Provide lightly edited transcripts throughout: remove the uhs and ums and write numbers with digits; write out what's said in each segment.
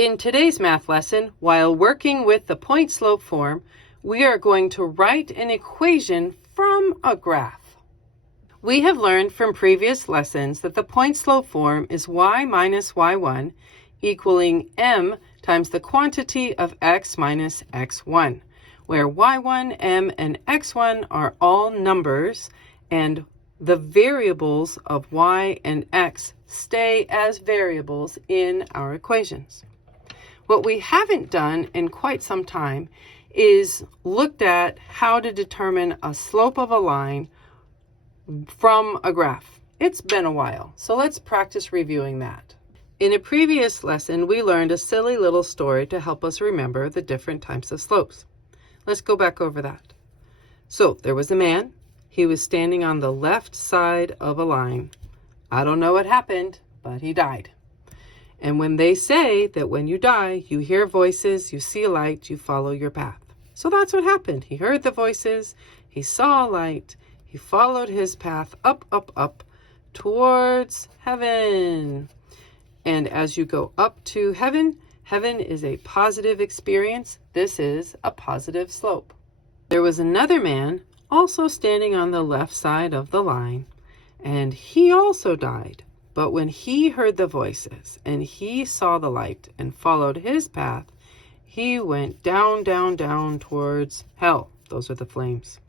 In today's math lesson, while working with the point-slope form, we are going to write an equation from a graph. We have learned from previous lessons that the point-slope form is y minus y1 equaling m times the quantity of x minus x1, where y1, m, and x1 are all numbers, and the variables of y and x stay as variables in our equations. What we haven't done in quite some time is looked at how to determine a slope of a line from a graph. It's been a while, so let's practice reviewing that. In a previous lesson, we learned a silly little story to help us remember the different types of slopes. Let's go back over that. So there was a man. He was standing on the left side of a line. I don't know what happened, but he died. And when they say that when you die, you hear voices, you see a light, you follow your path. So that's what happened. He heard the voices, he saw a light, he followed his path up, up, up towards heaven. And as you go up to heaven, heaven is a positive experience. This is a positive slope. There was another man also standing on the left side of the line, and he also died. But when he heard the voices and he saw the light and followed his path, he went down, down, down towards hell. Those are the flames.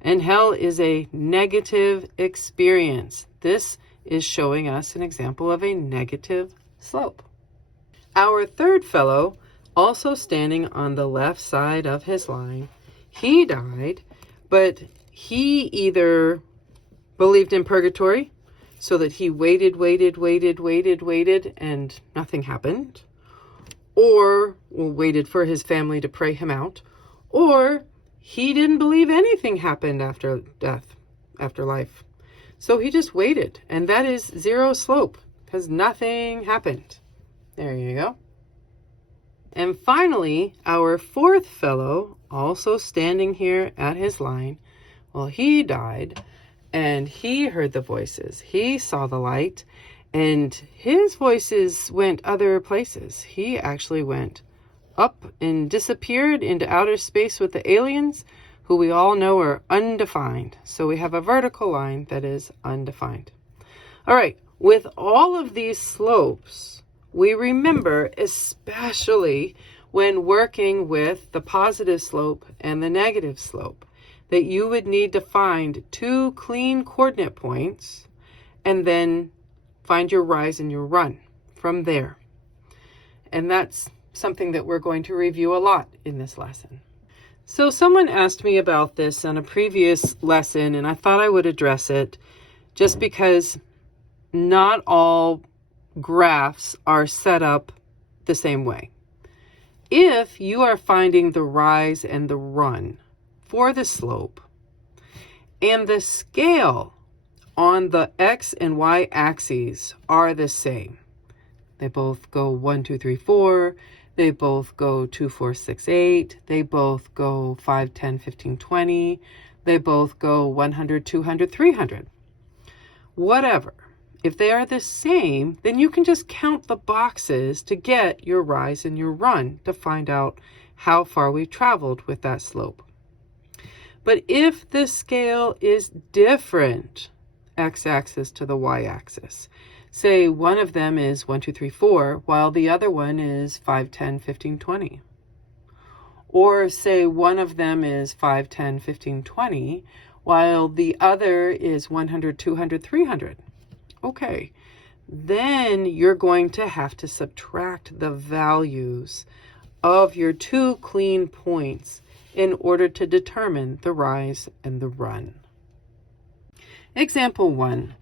And hell is a negative experience. This is showing us an example of a negative slope. Our third fellow, also standing on the left side of his line, he died, but he either believed in purgatory, so that he waited, and nothing happened, or waited for his family to pray him out, or he didn't believe anything happened after death, after life. So he just waited, and that is zero slope, because nothing happened. There you go. And finally, our fourth fellow, also standing here at his line, well, he died, and he heard the voices. He saw the light, and his voices went other places. He actually went up and disappeared into outer space with the aliens, who we all know are undefined. So we have a vertical line that is undefined. All right, with all of these slopes, we remember, especially when working with the positive slope and the negative slope, that you would need to find two clean coordinate points and then find your rise and your run from there. And that's something that we're going to review a lot in this lesson. So someone asked me about this on a previous lesson, and I thought I would address it just because not all graphs are set up the same way. If you are finding the rise and the run for the slope, and the scale on the x and y axes are the same. They both go 1, 2, 3, 4. They both go 2, 4, 6, 8. They both go 5, 10, 15, 20. They both go 100, 200, 300. Whatever. If they are the same, then you can just count the boxes to get your rise and your run to find out how far we've traveled with that slope. But if the scale is different, x-axis to the y-axis, say one of them is 1, 2, 3, 4, while the other one is 5, 10, 15, 20. Or say one of them is 5, 10, 15, 20, while the other is 100, 200, 300. Okay, then you're going to have to subtract the values of your two clean points in order to determine the rise and the run. Example 1.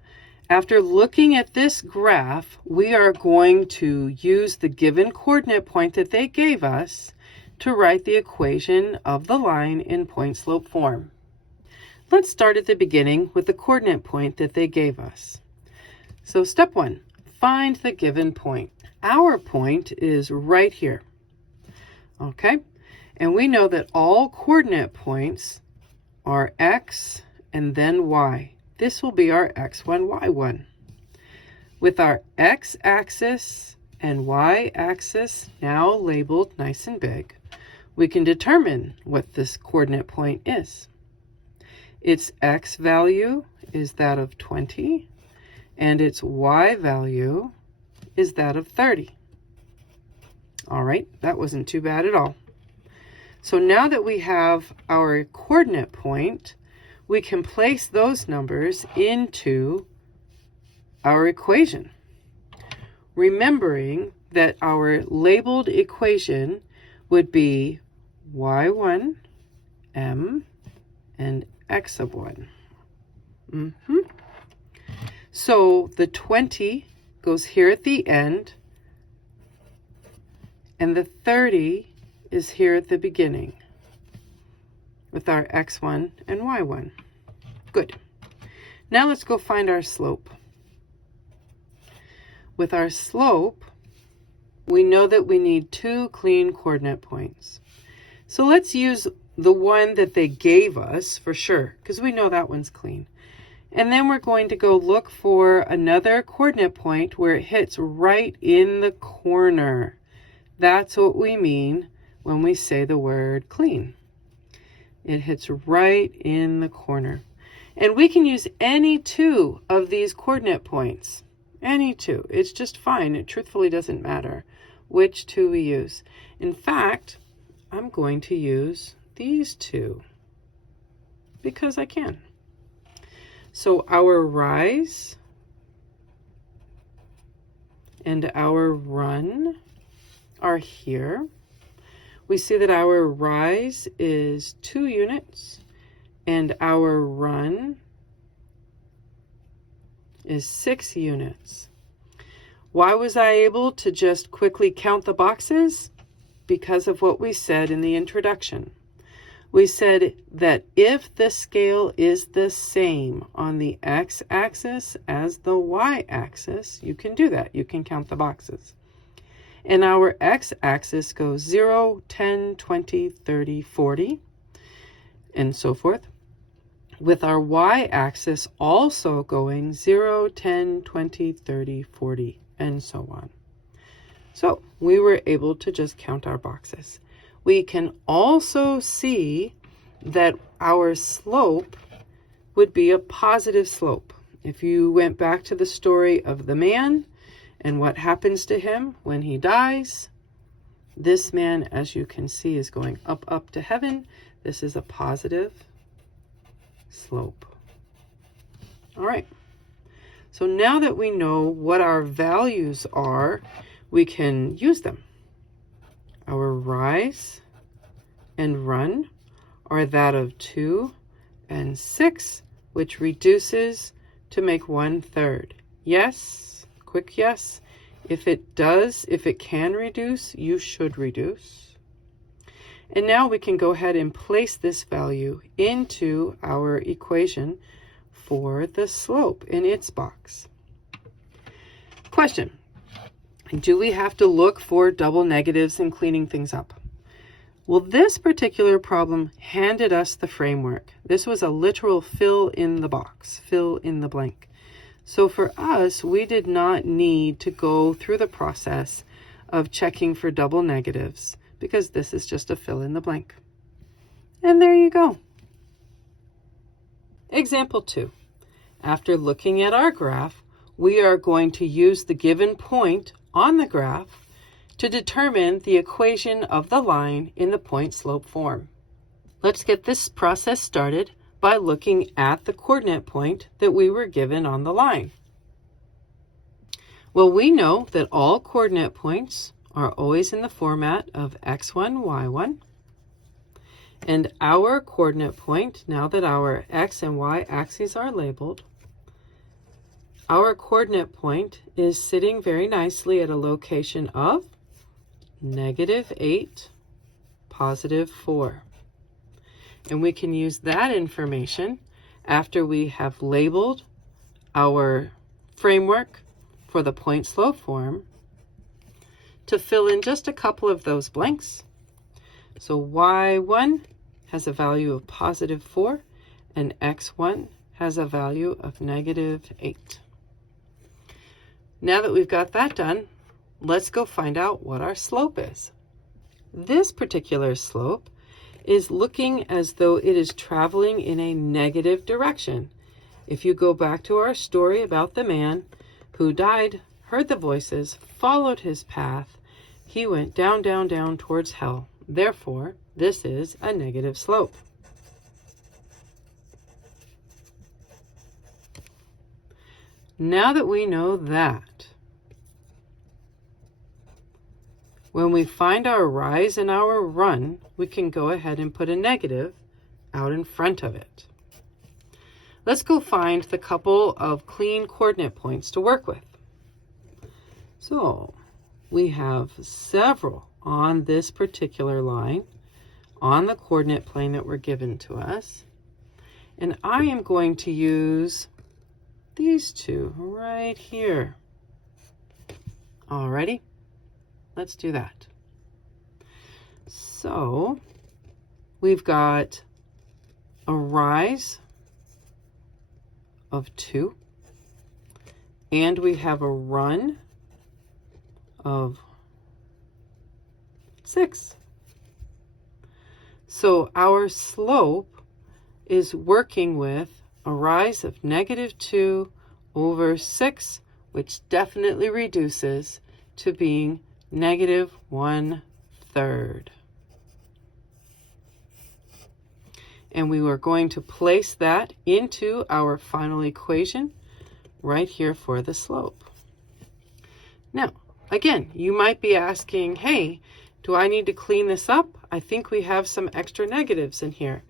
After looking at this graph, we are going to use the given coordinate point that they gave us to write the equation of the line in point-slope form. Let's start at the beginning with the coordinate point that they gave us. So step 1, find the given point. Our point is right here. Okay? And we know that all coordinate points are x and then y. This will be our x1, y1. With our x-axis and y-axis now labeled nice and big, we can determine what this coordinate point is. Its x value is that of 20, and its y value is that of 30. All right, that wasn't too bad at all. So now that we have our coordinate point, we can place those numbers into our equation, remembering that our labeled equation would be y1 m and x of 1. So the 20 goes here at the end, and the 30 is here at the beginning with our x1 and y1. Good. Now let's go find our slope. With our slope, we know that we need 2 clean coordinate points. So let's use the one that they gave us for sure, because we know that one's clean. And then we're going to go look for another coordinate point where it hits right in the corner. That's what we mean when we say the word clean. It hits right in the corner. And we can use any 2 of these coordinate points. Any 2. It's just fine. It truthfully doesn't matter which 2 we use. In fact, I'm going to use these 2 because I can. So our rise and our run are here. We see that our rise is 2 units and our run is 6 units. Why was I able to just quickly count the boxes? Because of what we said in the introduction. We said that if the scale is the same on the x-axis as the y-axis, you can do that. You can count the boxes. And our x-axis goes 0, 10, 20, 30, 40, and so forth. With our y-axis also going 0, 10, 20, 30, 40, and so on. So we were able to just count our boxes. We can also see that our slope would be a positive slope. If you went back to the story of the man and what happens to him when he dies, this man, as you can see, is going up, up to heaven. This is a positive slope. All right. So now that we know what our values are, we can use them. Our rise and run are that of 2 and 6, which reduces to make 1/3. Yes, quick yes. If it can reduce, you should reduce. And now we can go ahead and place this value into our equation for the slope in its box. Question. Do we have to look for double negatives in cleaning things up? Well, this particular problem handed us the framework. This was a literal fill in the box, fill in the blank. So for us, we did not need to go through the process of checking for double negatives because this is just a fill in the blank. And there you go. Example 2. After looking at our graph, we are going to use the given point on the graph to determine the equation of the line in the point slope form. Let's get this process started by looking at the coordinate point that we were given on the line. Well, we know that all coordinate points are always in the format of x1, y1. And our coordinate point, now that our x and y axes are labeled, our coordinate point is sitting very nicely at a location of -8, +4. And we can use that information after we have labeled our framework for the point slope form to fill in just a couple of those blanks. So y1 has a value of +4 and x1 has a value of -8. Now that we've got that done, let's go find out what our slope is. This particular slope is looking as though it is traveling in a negative direction. If you go back to our story about the man who died, heard the voices, followed his path, he went down, down, down towards hell. Therefore, this is a negative slope. Now that we know that, when we find our rise and our run, we can go ahead and put a negative out in front of it. Let's go find the couple of clean coordinate points to work with. So we have several on this particular line on the coordinate plane that were given to us. And I am going to use these two right here. Alrighty, let's do that. So we've got a rise of 2, and we have a run of 6. So our slope is working with a rise of -2 over 6, which definitely reduces to being -1/3. And we are going to place that into our final equation right here for the slope. Now, again, you might be asking, hey, do I need to clean this up? I think we have some extra negatives in here.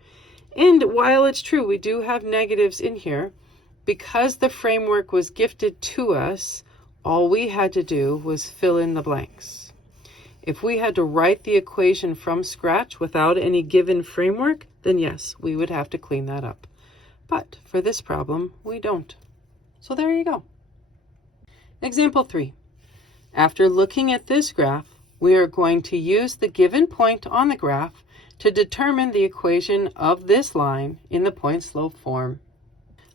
And while it's true, we do have negatives in here, because the framework was gifted to us, all we had to do was fill in the blanks. If we had to write the equation from scratch without any given framework, then yes, we would have to clean that up. But for this problem, we don't. So there you go. Example 3. After looking at this graph, we are going to use the given point on the graph to determine the equation of this line in the point-slope form.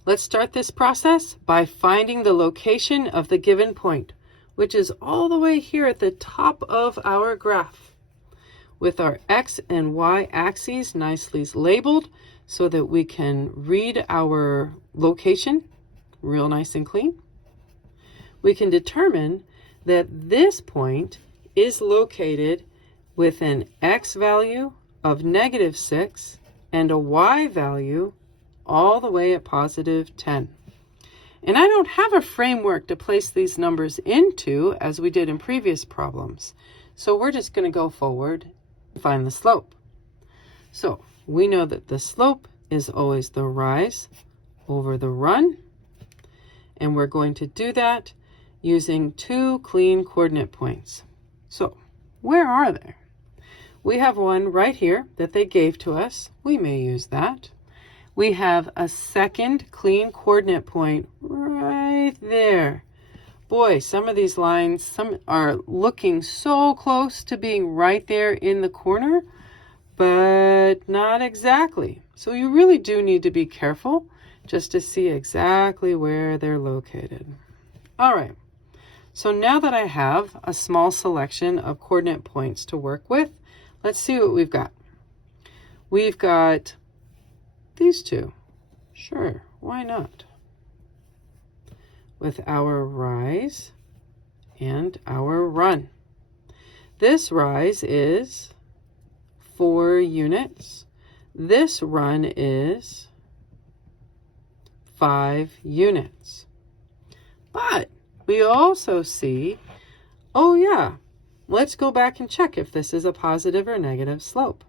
Let's start this process by finding the location of the given point, which is all the way here at the top of our graph, with our x and y axes nicely labeled so that we can read our location real nice and clean. We can determine that this point is located with an x value of -6 and a y value all the way at +10. And I don't have a framework to place these numbers into as we did in previous problems. So we're just going to go forward and find the slope. So we know that the slope is always the rise over the run. And we're going to do that using 2 clean coordinate points. So where are they? We have one right here that they gave to us. We may use that. We have a second clean coordinate point right there. Boy, some of these lines, some are looking so close to being right there in the corner, but not exactly. So you really do need to be careful just to see exactly where they're located. All right, so now that I have a small selection of coordinate points to work with, let's see what we've got. We've got these two. Sure, why not? With our rise and our run. This rise is 4 units. This run is 5 units. But we also see, oh yeah, let's go back and check if this is a positive or negative slope.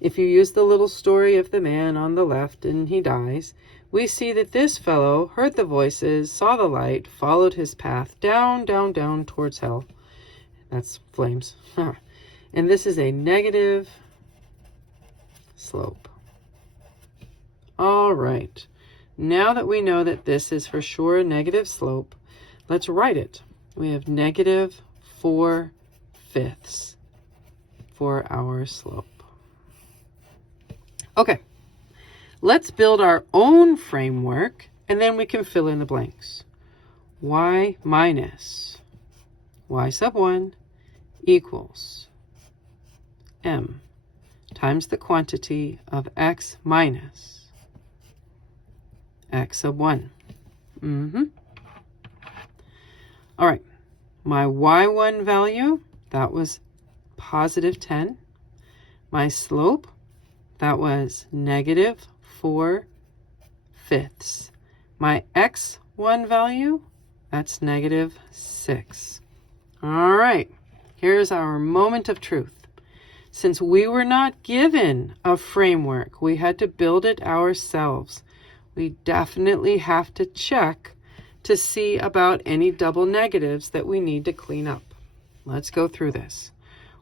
If you use the little story of the man on the left and he dies, we see that this fellow heard the voices, saw the light, followed his path down, down, down towards hell. That's flames. And this is a negative slope. All right. Now that we know that this is for sure a negative slope, let's write it. We have -4/5 for our slope. Okay, let's build our own framework and then we can fill in the blanks. Y minus y sub 1 equals m times the quantity of x minus x sub 1. All right, my y1 value, that was positive 10. My slope, that was negative 4/5. My x1 value, that's negative 6. All right, here's our moment of truth. Since we were not given a framework, we had to build it ourselves. We definitely have to check to see about any double negatives that we need to clean up. Let's go through this.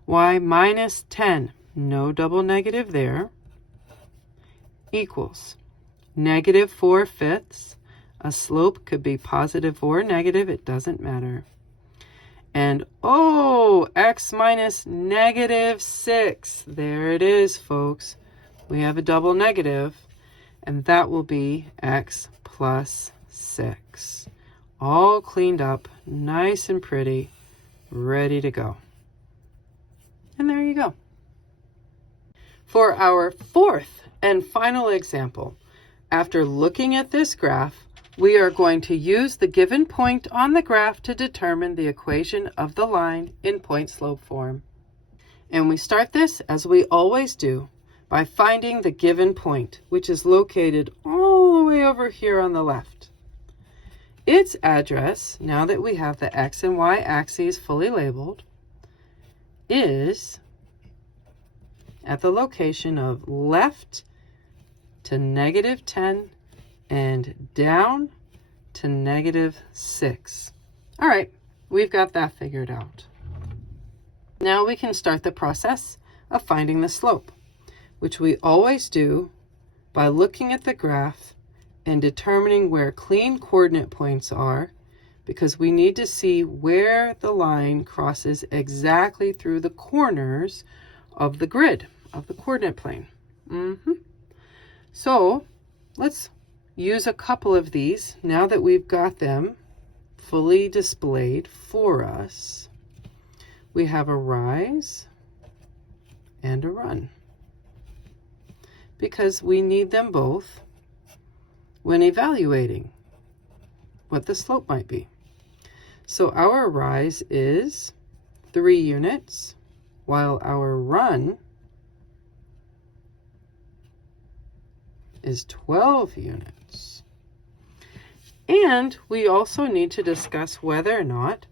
Y minus 10, no double negative there, equals negative 4/5. A slope could be positive or negative, it doesn't matter. And x minus negative 6. There it is, folks. We have a double negative, and that will be x plus 6. All cleaned up, nice and pretty, ready to go. And there you go. For our fourth and final example, after looking at this graph, we are going to use the given point on the graph to determine the equation of the line in point-slope form. And we start this, as we always do, by finding the given point, which is located all the way over here on the left. Its address, now that we have the x and y axes fully labeled, is at the location of left to negative 10 and down to negative 6. All right, we've got that figured out. Now we can start the process of finding the slope, which we always do by looking at the graph and determining where clean coordinate points are, because we need to see where the line crosses exactly through the corners of the grid, of the coordinate plane. So let's use a couple of these now that we've got them fully displayed for us. We have a rise and a run, because we need them both when evaluating what the slope might be. So our rise is 3 units, while our run is 12 units. And we also need to discuss whether or not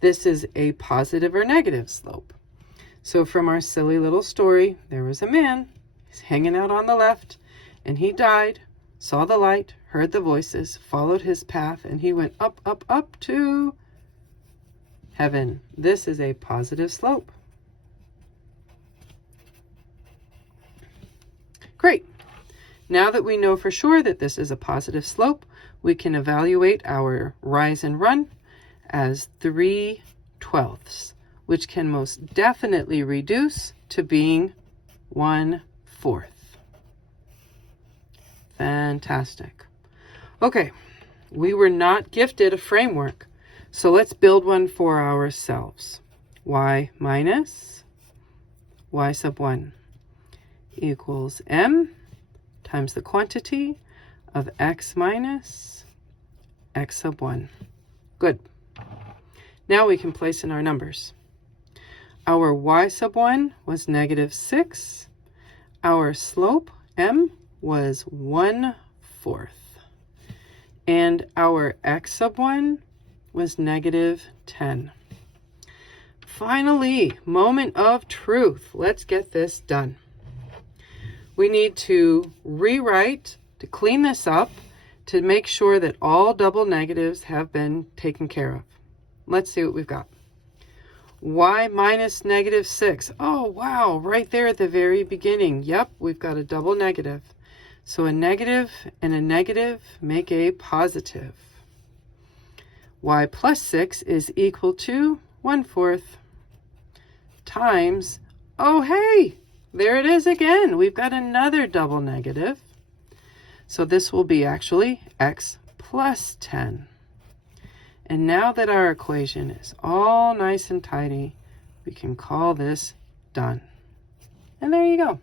this is a positive or negative slope. So from our silly little story, there was a man, he's hanging out on the left, and he died, saw the light, heard the voices, followed his path, and he went up, up, up to heaven. This is a positive slope. Great. Now that we know for sure that this is a positive slope, we can evaluate our rise and run as 3/12, which can most definitely reduce to being 1/4. Fantastic. Okay, we were not gifted a framework, so let's build one for ourselves. Y minus y sub 1 equals m times the quantity of x minus x sub 1. Good. Now we can place in our numbers. Our y sub 1 was negative 6. Our slope, m, was 1/4. And our x sub 1 was negative 10. Finally, moment of truth. Let's get this done. We need to rewrite, to clean this up, to make sure that all double negatives have been taken care of. Let's see what we've got. Y minus negative 6. Oh, wow, right there at the very beginning. Yep, we've got a double negative. So a negative and a negative make a positive. Y plus 6 is equal to 1/4 times, oh, hey, there it is again. We've got another double negative. So this will be actually x plus 10. And now that our equation is all nice and tidy, we can call this done. And there you go.